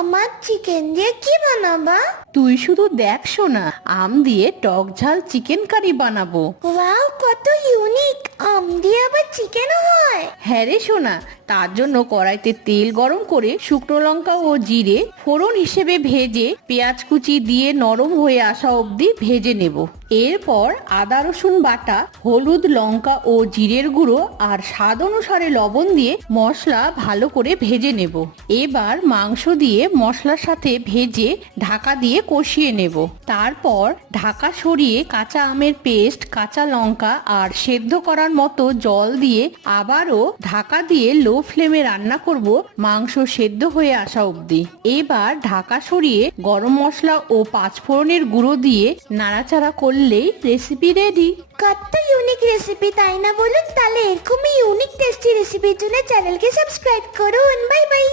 আমার চিকেন দিয়ে কি বানাবা? তুই শুধু দেখ শোনা, আম দিয়ে টক ঝাল চিকেন কারি বানাবো। ওয়াও, কত ইউনিক! আম দিয়ে আবার চিকেনও হয়? হ্যাঁ রে সোনা, তার জন্য কড়াইতে তেল গরম করে শুকনো লঙ্কা ও জিরে ফোড়ন হিসেবে ভেজে পেঁয়াজ কুচি দিয়ে নরম হয়ে আসা অবধি ভেজে নেব। এরপর আদা রসুন বাটা, হলুদ লঙ্কা ও জিরের গুঁড়ো আর স্বাদ অনুসারে লবণ দিয়ে মশলা ভালো করে ভেজে নেব। এবার মাংস দিয়ে মশলার সাথে ভেজে ঢাকা দিয়ে কষিয়ে নেব। তারপর ঢাকা সরিয়ে কাঁচা আমের পেস্ট, কাঁচা লঙ্কা আর সেদ্ধ করার মতো জল দিয়ে আবারও ঢাকা দিয়ে লো ফ্লেমে রান্না করব মাংস সেদ্ধ হয়ে আসা অবধি। এবার ঢাকা সরিয়ে গরম মশলা ও পাঁচফোড়নের গুঁড়ো দিয়ে নাড়াচাড়া করলেই রেসিপি রেডি। কত ইউনিক রেসিপি, তাই না বলুন? তাহলে এরকমই ইউনিক টেস্টি রেসিপির জন্য চ্যানেলকে সাবস্ক্রাইব করুন। Bye bye.